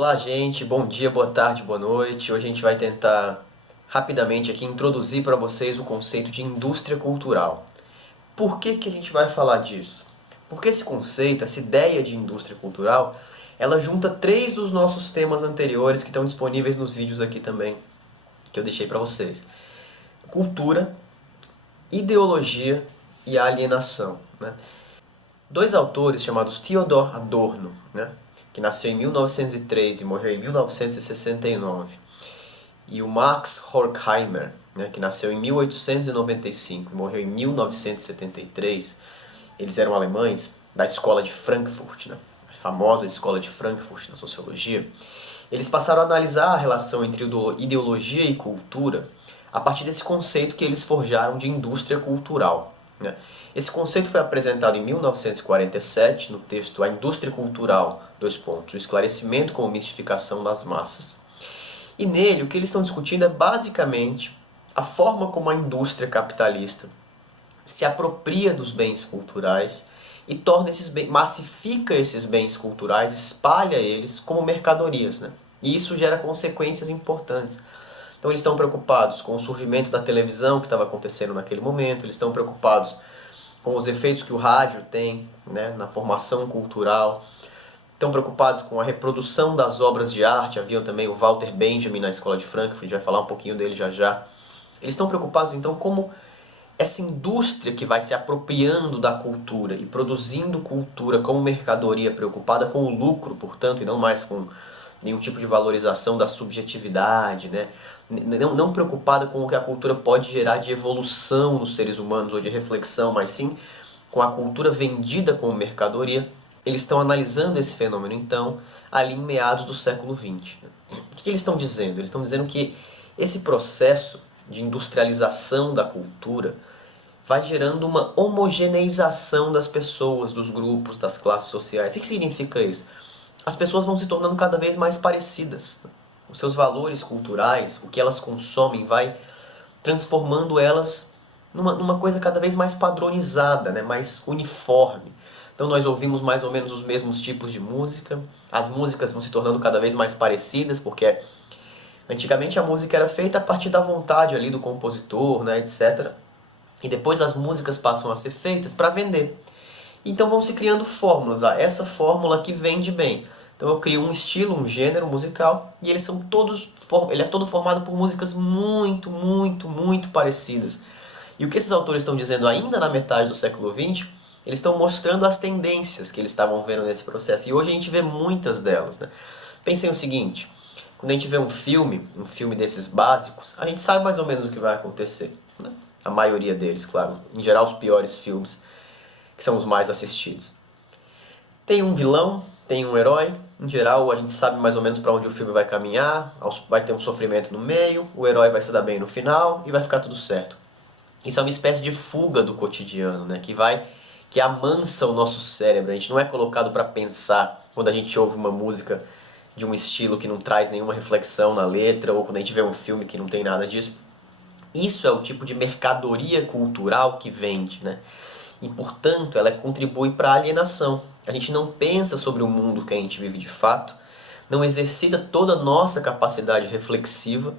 Olá, gente. Bom dia, boa tarde, boa noite. Hoje a gente vai tentar rapidamente aqui introduzir para vocês o conceito de indústria cultural. Por que a gente vai falar disso? Porque esse conceito, essa ideia de indústria cultural, ela junta três dos nossos temas anteriores que estão disponíveis nos vídeos aqui também, que eu deixei para vocês. Cultura, ideologia e alienação, né? Dois autores chamados Theodor Adorno, né, que nasceu em 1903 e morreu em 1969, e o Max Horkheimer, né, que nasceu em 1895 e morreu em 1973, eles eram alemães da escola de Frankfurt, né, a famosa escola de Frankfurt na sociologia. Eles passaram a analisar a relação entre ideologia e cultura a partir desse conceito que eles forjaram de indústria cultural, né? Esse conceito foi apresentado em 1947 no texto A Indústria Cultural, o esclarecimento como mistificação das massas. E nele o que eles estão discutindo é basicamente a forma como a indústria capitalista se apropria dos bens culturais e torna esses bens, massifica esses bens culturais, espalha eles como mercadorias, né? E isso gera consequências importantes. Então eles estão preocupados com o surgimento da televisão que estava acontecendo naquele momento, eles estão preocupados com os efeitos que o rádio tem, né, na formação cultural, estão preocupados com a reprodução das obras de arte. Havia também o Walter Benjamin na escola de Frankfurt, a gente vai falar um pouquinho dele já já. Eles estão preocupados então como essa indústria que vai se apropriando da cultura e produzindo cultura como mercadoria, preocupada com o lucro, portanto, e não mais com nenhum tipo de valorização da subjetividade, né? Não preocupada com o que a cultura pode gerar de evolução nos seres humanos ou de reflexão, mas sim com a cultura vendida como mercadoria. Eles estão analisando esse fenômeno, então, ali em meados do século XX. O que eles estão dizendo? Eles estão dizendo que esse processo de industrialização da cultura vai gerando uma homogeneização das pessoas, dos grupos, das classes sociais. O que significa isso? As pessoas vão se tornando cada vez mais parecidas. Os seus valores culturais, o que elas consomem, vai transformando elas numa coisa cada vez mais padronizada, né? Mais uniforme. Então nós ouvimos mais ou menos os mesmos tipos de música, as músicas vão se tornando cada vez mais parecidas, porque antigamente a música era feita a partir da vontade ali do compositor, né, etc. E depois as músicas passam a ser feitas para vender. Então vão se criando fórmulas. Essa fórmula que vende bem. Então eu crio um estilo, um gênero musical, e eles são todos, ele é todo formado por músicas muito parecidas. E o que esses autores estão dizendo ainda na metade do século XX, eles estão mostrando as tendências que eles estavam vendo nesse processo. E hoje a gente vê muitas delas, né? Pensem o seguinte, quando a gente vê um filme desses básicos, a gente sabe mais ou menos o que vai acontecer, né? A maioria deles, claro. Em geral, os piores filmes, que são os mais assistidos. Tem um vilão, tem um herói. Em geral, a gente sabe mais ou menos para onde o filme vai caminhar, vai ter um sofrimento no meio, o herói vai se dar bem no final e vai ficar tudo certo. Isso é uma espécie de fuga do cotidiano, né? Que amansa o nosso cérebro. A gente não é colocado para pensar quando a gente ouve uma música de um estilo que não traz nenhuma reflexão na letra, ou quando a gente vê um filme que não tem nada disso. Isso é o tipo de mercadoria cultural que vende, né? E, portanto, ela contribui para a alienação. A gente não pensa sobre o mundo que a gente vive de fato, não exercita toda a nossa capacidade reflexiva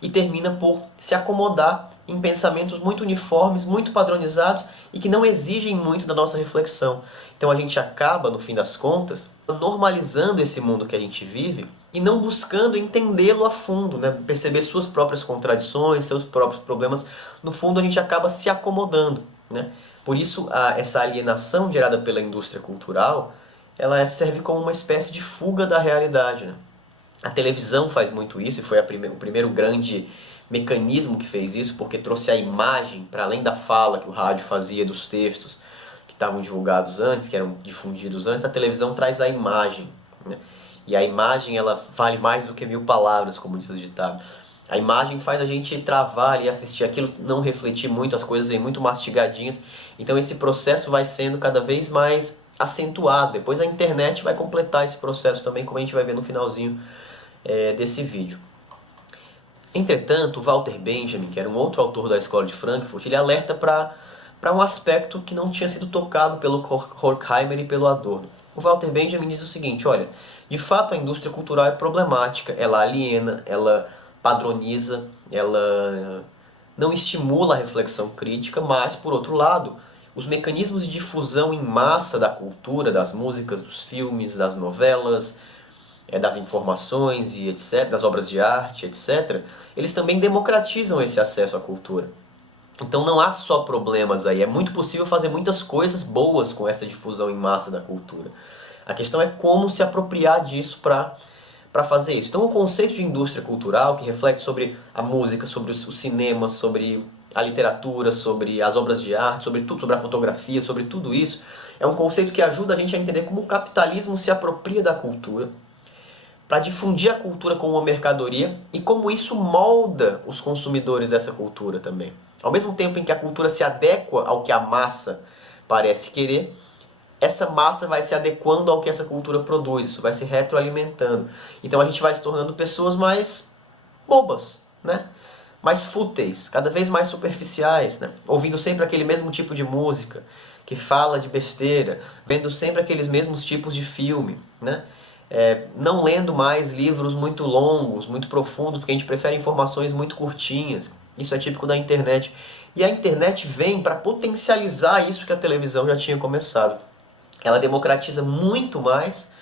e termina por se acomodar em pensamentos muito uniformes, muito padronizados e que não exigem muito da nossa reflexão. Então a gente acaba, no fim das contas, normalizando esse mundo que a gente vive e não buscando entendê-lo a fundo, né? Perceber suas próprias contradições, seus próprios problemas. No fundo a gente acaba se acomodando, né? Por isso essa alienação gerada pela indústria cultural, ela serve como uma espécie de fuga da realidade, né? A televisão faz muito isso e foi o primeiro grande mecanismo que fez isso, porque trouxe a imagem, para além da fala que o rádio fazia dos textos que estavam divulgados antes, que eram difundidos antes, a televisão traz a imagem, né? E a imagem, ela vale mais do que 1000 palavras, como diz o ditado. A imagem faz a gente travar e assistir aquilo, não refletir muito, as coisas vêm muito mastigadinhas. Então esse processo vai sendo cada vez mais acentuado. Depois a internet vai completar esse processo também, como a gente vai ver no finalzinho desse vídeo. Entretanto, Walter Benjamin, que era um outro autor da escola de Frankfurt, ele alerta para um aspecto que não tinha sido tocado pelo Horkheimer e pelo Adorno. O Walter Benjamin diz o seguinte, olha, De fato, a indústria cultural é problemática, ela aliena, ela padroniza, ela não estimula a reflexão crítica, mas, por outro lado, os mecanismos de difusão em massa da cultura, das músicas, dos filmes, das novelas, das informações e etc., das obras de arte, etc., eles também democratizam esse acesso à cultura. Então não há só problemas aí, é muito possível fazer muitas coisas boas com essa difusão em massa da cultura. A questão é como se apropriar disso para fazer isso. Então o conceito de indústria cultural, que reflete sobre a música, sobre o cinema, sobre a literatura, sobre as obras de arte, sobre tudo, sobre a fotografia, sobre tudo isso, é um conceito que ajuda a gente a entender como o capitalismo se apropria da cultura para difundir a cultura como uma mercadoria e como isso molda os consumidores dessa cultura também. Ao mesmo tempo em que a cultura se adequa ao que a massa parece querer, essa massa vai se adequando ao que essa cultura produz, isso vai se retroalimentando. Então a gente vai se tornando pessoas mais bobas, né? Mais fúteis, cada vez mais superficiais, né? Ouvindo sempre aquele mesmo tipo de música, que fala de besteira, vendo sempre aqueles mesmos tipos de filme, né? Não lendo mais livros muito longos, muito profundos, porque a gente prefere informações muito curtinhas. Isso é típico da internet. E a internet vem para potencializar isso que a televisão já tinha começado. Ela democratiza muito mais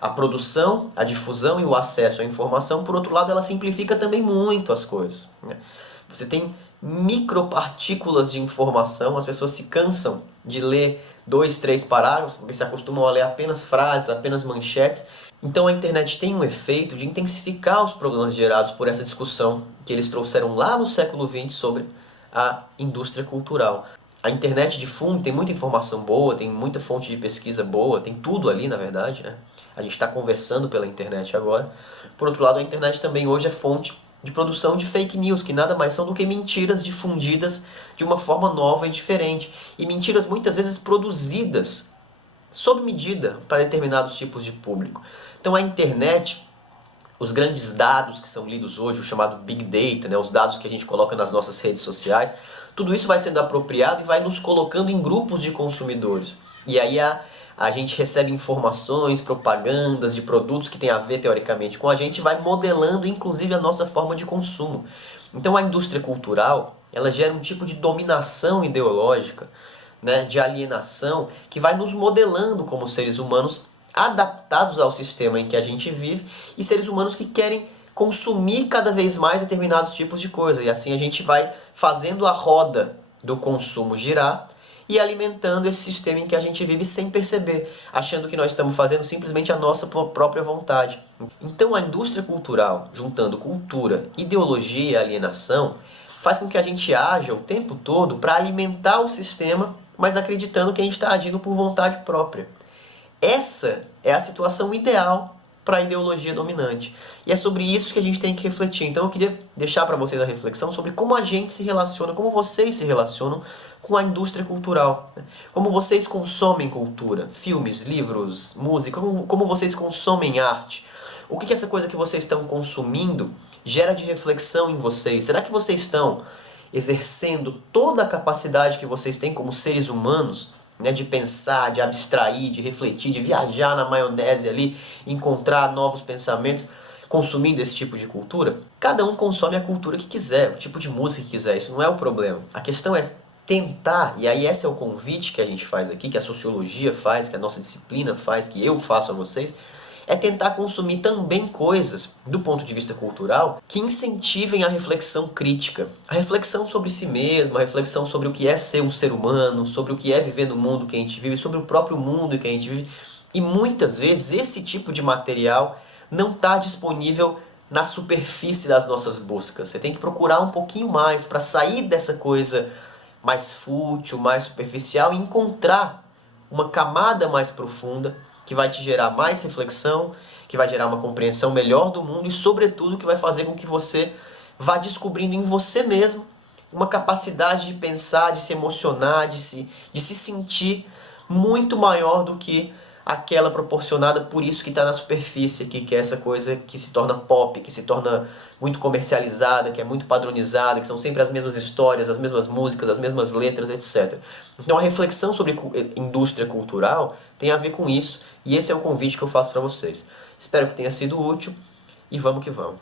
a produção, a difusão e o acesso à informação. Por outro lado, ela simplifica também muito as coisas, né? Você tem micropartículas de informação, as pessoas se cansam de ler 2, 3 parágrafos, porque se acostumam a ler apenas frases, apenas manchetes. Então a internet tem um efeito de intensificar os problemas gerados por essa discussão que eles trouxeram lá no século XX sobre a indústria cultural. A internet difunde, tem muita informação boa, tem muita fonte de pesquisa boa, tem tudo ali na verdade, né? A gente está conversando pela internet agora. Por outro lado, a internet também hoje é fonte de produção de fake news, que nada mais são do que mentiras difundidas de uma forma nova e diferente. E mentiras muitas vezes produzidas sob medida para determinados tipos de público. Então a internet, os grandes dados que são lidos hoje, o chamado Big Data, né, os dados que a gente coloca nas nossas redes sociais, tudo isso vai sendo apropriado e vai nos colocando em grupos de consumidores. E aí a gente recebe informações, propagandas de produtos que tem a ver teoricamente com a gente e vai modelando inclusive a nossa forma de consumo. Então a indústria cultural, ela gera um tipo de dominação ideológica, né, de alienação que vai nos modelando como seres humanos adaptados ao sistema em que a gente vive e seres humanos que querem consumir cada vez mais determinados tipos de coisa. E assim a gente vai fazendo a roda do consumo girar e alimentando esse sistema em que a gente vive sem perceber, achando que nós estamos fazendo simplesmente a nossa própria vontade. Então a indústria cultural, juntando cultura, ideologia e alienação, faz com que a gente haja o tempo todo para alimentar o sistema, mas acreditando que a gente está agindo por vontade própria. Essa é a situação ideal para a ideologia dominante. E é sobre isso que a gente tem que refletir. Então eu queria deixar para vocês a reflexão sobre como a gente se relaciona, como vocês se relacionam com a indústria cultural. Como vocês consomem cultura, filmes, livros, música, como vocês consomem arte. O que essa coisa que vocês estão consumindo gera de reflexão em vocês? Será que vocês estão exercendo toda a capacidade que vocês têm como seres humanos, né, de pensar, de abstrair, de refletir, de viajar na maionese ali, encontrar novos pensamentos, consumindo esse tipo de cultura? Cada um consome a cultura que quiser, o tipo de música que quiser, isso não é o problema. A questão é tentar, e aí esse é o convite que a gente faz aqui, que a sociologia faz, que a nossa disciplina faz, que eu faço a vocês, é tentar consumir também coisas, do ponto de vista cultural, que incentivem a reflexão crítica. A reflexão sobre si mesmo, a reflexão sobre o que é ser um ser humano, sobre o que é viver no mundo que a gente vive, sobre o próprio mundo que a gente vive. E muitas vezes esse tipo de material não está disponível na superfície das nossas buscas. Você tem que procurar um pouquinho mais para sair dessa coisa mais fútil, mais superficial e encontrar uma camada mais profunda que vai te gerar mais reflexão, que vai gerar uma compreensão melhor do mundo e, sobretudo, que vai fazer com que você vá descobrindo em você mesmo uma capacidade de pensar, de se emocionar, de se sentir muito maior do que aquela proporcionada por isso que está na superfície aqui, que é essa coisa que se torna pop, que se torna muito comercializada, que é muito padronizada, que são sempre as mesmas histórias, as mesmas músicas, as mesmas letras, etc. Então a reflexão sobre indústria cultural tem a ver com isso, e esse é o convite que eu faço para vocês. Espero que tenha sido útil e vamos que vamos.